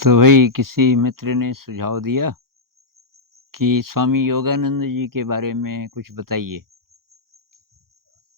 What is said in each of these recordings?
तो वही किसी मित्र ने सुझाव दिया कि स्वामी योगानंद जी के बारे में कुछ बताइए।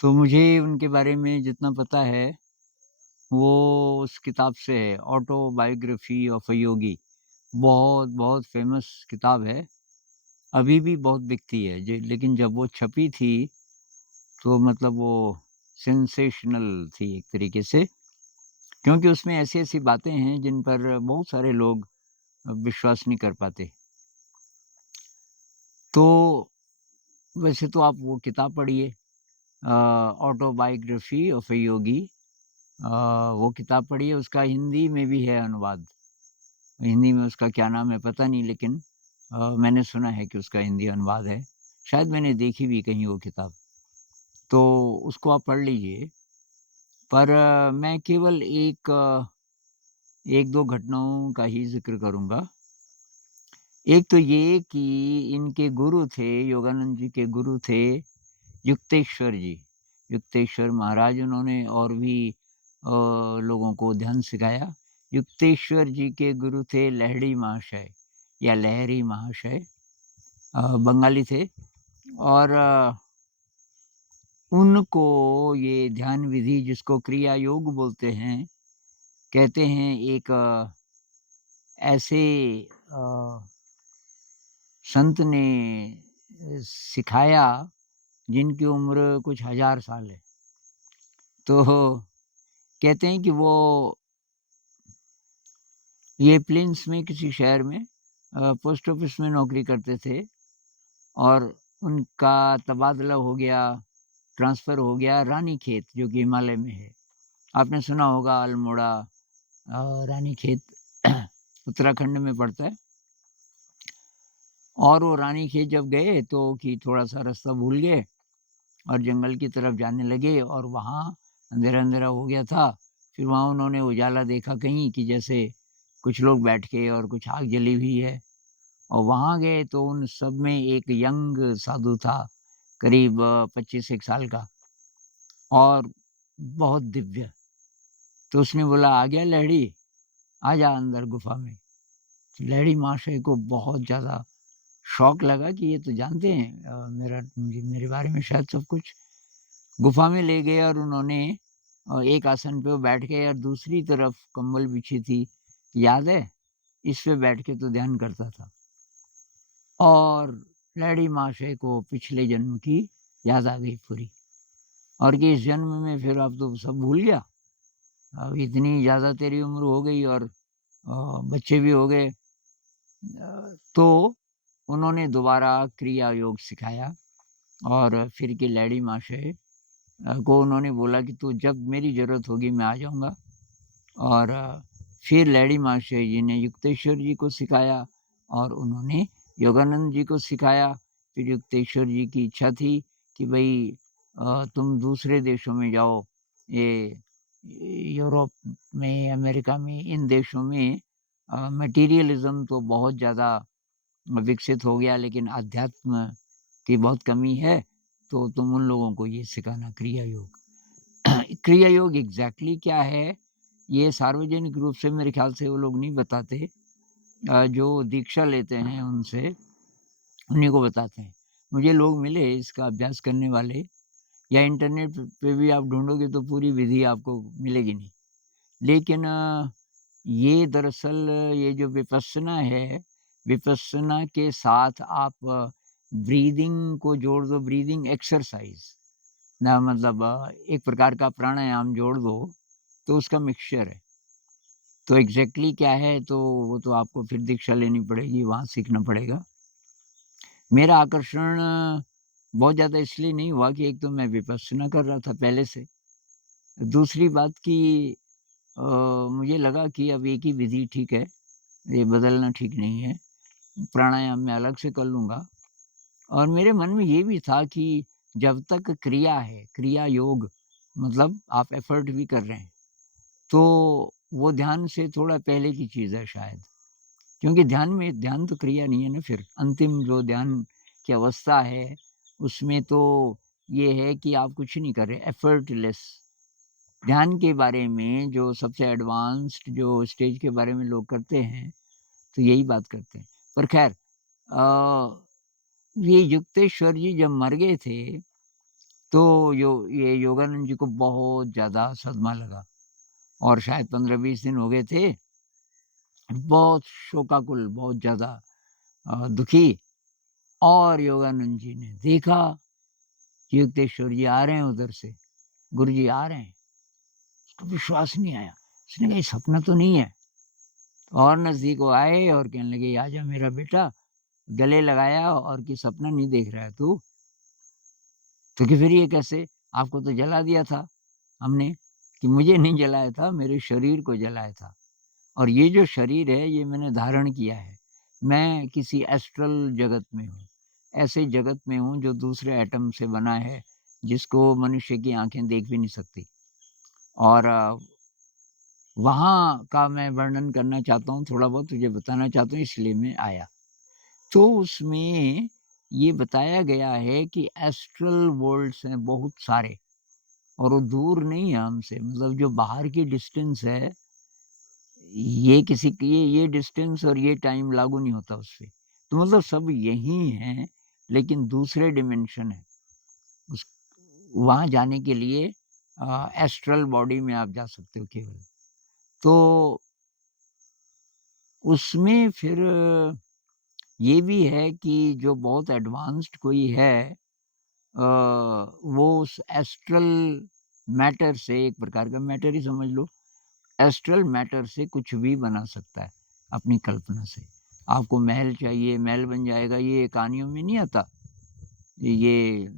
तो मुझे उनके बारे में जितना पता है, वो उस किताब से है, ऑटोबायोग्राफी ऑफ अ योगी। बहुत फ़ेमस किताब है, अभी भी बहुत बिकती है। जे लेकिन जब वो छपी थी, तो मतलब वो सेंसेशनल थी एक तरीके से, क्योंकि उसमें ऐसी-ऐसी बातें हैं जिन पर बहुत सारे लोग विश्वास नहीं कर पाते। तो वैसे तो आप वो किताब पढ़िए, ऑटोबायोग्राफी ऑफ अ योगी। अ, वो किताब पढ़िए, उसका हिंदी में भी है अनुवाद। हिंदी में उसका क्या नाम है पता नहीं, लेकिन मैंने सुना है कि उसका हिंदी अनुवाद है। शायद मैंने देखी भी कहीं वो किताब, तो उसको आप पढ़ लीजिए। पर मैं केवल 1-2 घटनाओं का ही ज़िक्र करूँगा। एक तो ये कि इनके गुरु थे, योगानंद जी के गुरु थे युक्तेश्वर जी। युक्तेश्वर महाराज, उन्होंने और भी लोगों को ध्यान सिखाया। युक्तेश्वर जी के गुरु थे लहड़ी महाशय या लहरी महाशय, बंगाली थे। और उनको ये ध्यान विधि, जिसको क्रिया योग बोलते हैं, कहते हैं, एक ऐसे अ, संत ने सिखाया जिनकी उम्र कुछ हज़ार साल है। तो कहते हैं कि वो ये प्लेन्स में किसी शहर में पोस्ट ऑफिस में नौकरी करते थे, और उनका तबादला हो गया, ट्रांसफ़र हो गया रानीखेत, जो कि हिमालय में है। आपने सुना होगा अल्मोड़ा, रानीखेत उत्तराखंड में पड़ता है। और वो रानीखेत जब गए तो कि थोड़ा-सा रास्ता भूल गए और जंगल की तरफ जाने लगे, और वहाँ अंधेरा-अंधेरा हो गया था। फिर वहाँ उन्होंने उजाला देखा कहीं, कि जैसे कुछ लोग बैठ के और कुछ आग जली हुई है। और वहाँ गए तो उन सब में एक यंग साधु था, करीब 25 एक साल का, और बहुत दिव्य। तो उसने बोला, "आ गया लहड़ी, आ जा अंदर गुफ़ा में।" तो लहड़ी महाशय को बहुत ज़्यादा शॉक लगा कि ये तो जानते हैं मेरे बारे में शायद सब कुछ। गुफ़ा में ले गए और उन्होंने एक आसन पे वो बैठ गए, और दूसरी तरफ कंबल बिछी थी, याद है? इस पे बैठ के तो ध्यान करता था। और लैडी महाशय को पिछले जन्म की याद आ गई पूरी, और कि इस जन्म में फिर अब तो सब भूल गया। अब इतनी ज़्यादा तेरी उम्र हो गई, और बच्चे भी हो गए। तो उन्होंने दोबारा क्रिया योग सिखाया, और फिर की लैडी महाशय को उन्होंने बोला कि तू जब मेरी ज़रूरत होगी मैं आ जाऊँगा। और फिर लैडी महाशय जी ने युक्तेश्वर जी को सिखाया, और उन्होंने योगानंद जी को सिखाया। फिर युक्तेश्वर जी की इच्छा थी कि भई तुम दूसरे देशों में जाओ, ये यूरोप में, अमेरिका में, इन देशों में मटीरियलिज़्म तो बहुत ज़्यादा विकसित हो गया, लेकिन अध्यात्म की बहुत कमी है, तो तुम उन लोगों को ये सिखाना क्रिया योग। क्रिया योग एग्ज़ैक्टली क्या है, ये सार्वजनिक रूप से मेरे ख़्याल से वो लोग नहीं बताते। जो दीक्षा लेते हैं उनसे, उन्हीं को बताते हैं। मुझे लोग मिले इसका अभ्यास करने वाले, या इंटरनेट पे भी आप ढूँढोगे तो पूरी विधि आपको मिलेगी नहीं। लेकिन ये दरअसल ये जो विपस्सना है, विपस्सना के साथ आप ब्रीदिंग को जोड़ दो, ब्रीदिंग एक्सरसाइज़ ना, मतलब एक प्रकार का प्राणायाम जोड़ दो, तो उसका मिक्सचर है। तो एग्ज़ैक्टली क्या है, तो वो तो आपको फिर दीक्षा लेनी पड़ेगी, वहाँ सीखना पड़ेगा। मेरा आकर्षण बहुत ज़्यादा इसलिए नहीं हुआ कि एक तो मैं विपस्सना कर रहा था पहले से। दूसरी बात कि अ, मुझे लगा कि अब एक ही विधि ठीक है, ये बदलना ठीक नहीं है। प्राणायाम मैं अलग से कर लूँगा। और मेरे मन में ये भी था कि जब तक क्रिया है, क्रिया योग, मतलब आप एफ़र्ट भी कर रहे हैं, तो वो ध्यान से थोड़ा पहले की चीज़ है शायद। क्योंकि ध्यान तो क्रिया नहीं है ना फिर। अंतिम जो ध्यान की अवस्था है, उसमें तो ये है कि आप कुछ नहीं कर रहे, एफर्टलेस। ध्यान के बारे में जो सबसे एडवांस्ड जो स्टेज के बारे में लोग करते हैं, तो यही बात करते हैं। पर ख़ैर ये युक्तेश्वर जी जब मर गए थे, तो ये योगानंद जी को बहुत ज़्यादा सदमा लगा और शायद 15-20 दिन हो गए थे। बहुत शोकाकुल, बहुत ज़्यादा दुखी। और योगानंद जी ने देखा कि युक्तेश्वर जी आ रहे हैं उधर से, गुरुजी आ रहे हैं। उसको विश्वास नहीं आया। उसने कहा ये सपना तो नहीं है। और नज़दीक वो आए और कहने लगे, "आजा मेरा बेटा।" गले लगाया और कि सपना नहीं देख रहा है तू? तो कि फिर ये कैसे? आपको तो जला दिया था हमने। कि मुझे नहीं जलाया था, मेरे शरीर को जलाया था। और ये जो शरीर है ये मैंने धारण किया है। मैं किसी एस्ट्रल जगत में हूँ। ऐसे जगत में हूँ जो दूसरे एटम से बना है, जिसको मनुष्य की आँखें देख भी नहीं सकती। और वहाँ का मैं वर्णन करना चाहता हूँ, थोड़ा बहुत तुझे बताना चाहता हूँ, इसलिए मैं आया। तो उसमें ये बताया गया है कि एस्ट्रल वर्ल्ड्स हैं बहुत सारे और वो दूर नहीं है हमसे, मतलब जो बाहर की डिस्टेंस है, ये किसी की ये डिस्टेंस और ये टाइम लागू नहीं होता उसपे। तो मतलब सब यही हैं, लेकिन दूसरे डिमेंशन है। उस वहाँ जाने के लिए एस्ट्रल बॉडी में आप जा सकते हो केवल। तो उसमें फिर ये भी है कि जो बहुत एडवांस्ड कोई है, वो उस एस्ट्रल मैटर से, एक प्रकार का मैटर ही समझ लो, एस्ट्रल मैटर से कुछ भी बना सकता है अपनी कल्पना से। आपको महल चाहिए, महल बन जाएगा, ये कहानियों में नहीं आता? ये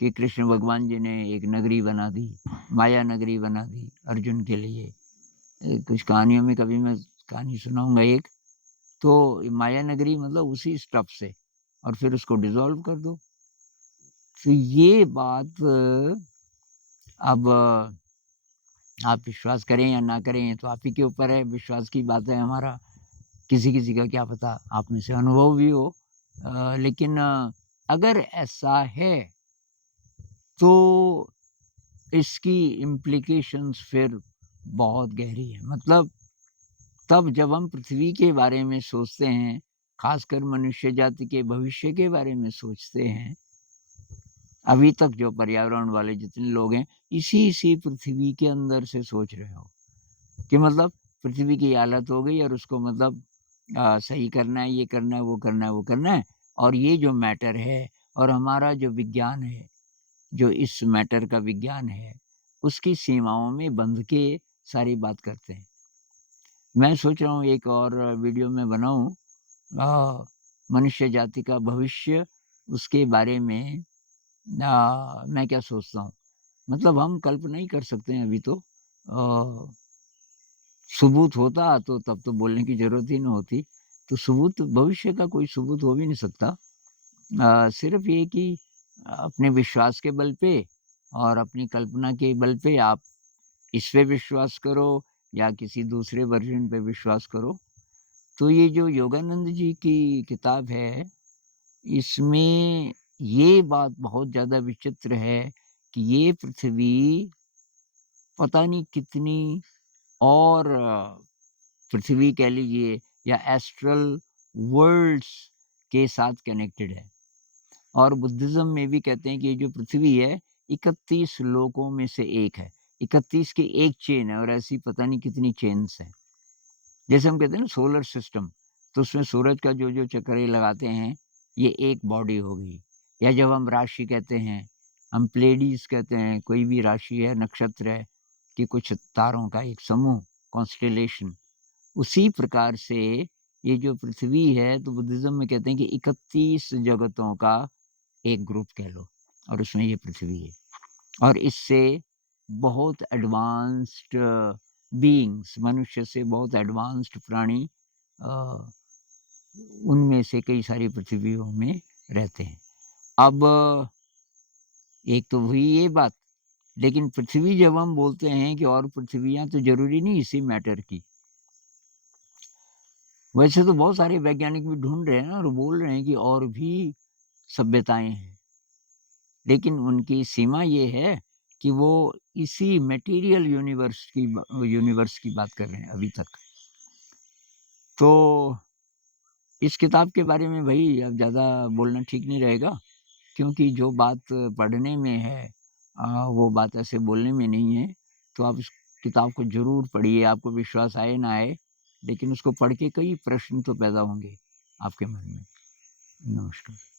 कि कृष्ण भगवान जी ने एक नगरी बना दी, माया नगरी बना दी अर्जुन के लिए। कुछ कहानियों में कभी मैं कहानी सुनाऊँगा एक। तो माया नगरी मतलब उसी स्टफ़ से और फिर उसको डिज़ॉल्व कर दो। तो ये बात अब आप विश्वास करें या ना करें, ये तो आप ही के ऊपर है, विश्वास की बात है हमारा। किसी-किसी का क्या पता, आप में से अनुभव भी हो। लेकिन अगर ऐसा है, तो इसकी इम्प्लिकेशंस फिर बहुत गहरी हैं। मतलब तब जब हम पृथ्वी के बारे में सोचते हैं, ख़ासकर मनुष्य जाति के भविष्य के बारे में सोचते हैं, अभी तक जो पर्यावरण वाले जितने लोग हैं, इसी पृथ्वी के अंदर से सोच रहे हो कि मतलब पृथ्वी की हालत हो गई और उसको मतलब सही करना है, ये करना है, वो करना है, वो करना है। और ये जो मैटर है और हमारा जो विज्ञान है, जो इस मैटर का विज्ञान है, उसकी सीमाओं में बंध के सारी बात करते हैं। मैं सोच रहा हूँ एक और वीडियो मैं बनाऊँ मनुष्य जाति का भविष्य, उसके बारे में मैं क्या सोचता हूँ। मतलब हम कल्पना ही कर सकते हैं अभी तो। सबूत होता तो तब तो बोलने की ज़रूरत ही ना होती। तो सबूत भविष्य का कोई सबूत हो भी नहीं सकता। सिर्फ़ ये कि अपने विश्वास के बल पे और अपनी कल्पना के बल पे आप इस पे विश्वास करो या किसी दूसरे वर्ज़न पे विश्वास करो। तो ये जो योगानंद जी की किताब है, इसमें ये बात बहुत ज़्यादा विचित्र है कि ये पृथ्वी पता नहीं कितनी और पृथ्वी कह लीजिए या एस्ट्रल वर्ल्ड्स के साथ कनेक्टेड है। और बुद्धिज़्म में भी कहते हैं कि ये जो पृथ्वी है 31 लोकों में से एक है। 31 की एक चेन है और ऐसी पता नहीं कितनी चेन्स हैं। जैसे हम कहते हैं ना सोलर सिस्टम, तो उसमें सूरज का जो चक्कर लगाते हैं, ये एक बॉडी हो गई। या जब हम राशि कहते हैं, हम प्लेडीज़ कहते हैं, कोई भी राशि है, नक्षत्र है कि कुछ तारों का एक समूह, कॉन्स्टेलेशन। उसी प्रकार से ये जो पृथ्वी है, तो बुद्धिज़्म में कहते हैं कि 31 जगतों का एक ग्रुप कह लो और उसमें ये पृथ्वी है। और इससे बहुत एडवांस्ड बीइंग्स, मनुष्य से बहुत एडवांस्ड प्राणी अ, उनमें से कई सारी पृथ्वियों में रहते हैं। अब एक तो हुई ये बात, लेकिन पृथ्वी जब हम बोलते हैं कि और पृथ्वियाँ, तो ज़रूरी नहीं इसी मैटर की। वैसे तो बहुत सारे वैज्ञानिक भी ढूँढ रहे हैं और बोल रहे हैं कि और भी सभ्यताएँ हैं। लेकिन उनकी सीमा ये है कि वो इसी मटेरियल यूनिवर्स की बात कर रहे हैं अभी तक। तो इस किताब के बारे में भई अब ज़्यादा बोलना ठीक नहीं रहेगा, क्योंकि जो बात पढ़ने में है वो बात ऐसे बोलने में नहीं है। तो आप इस किताब को ज़रूर पढ़िए, आपको विश्वास आए ना आए, लेकिन उसको पढ़ के कई प्रश्न तो पैदा होंगे आपके मन में। नमस्कार।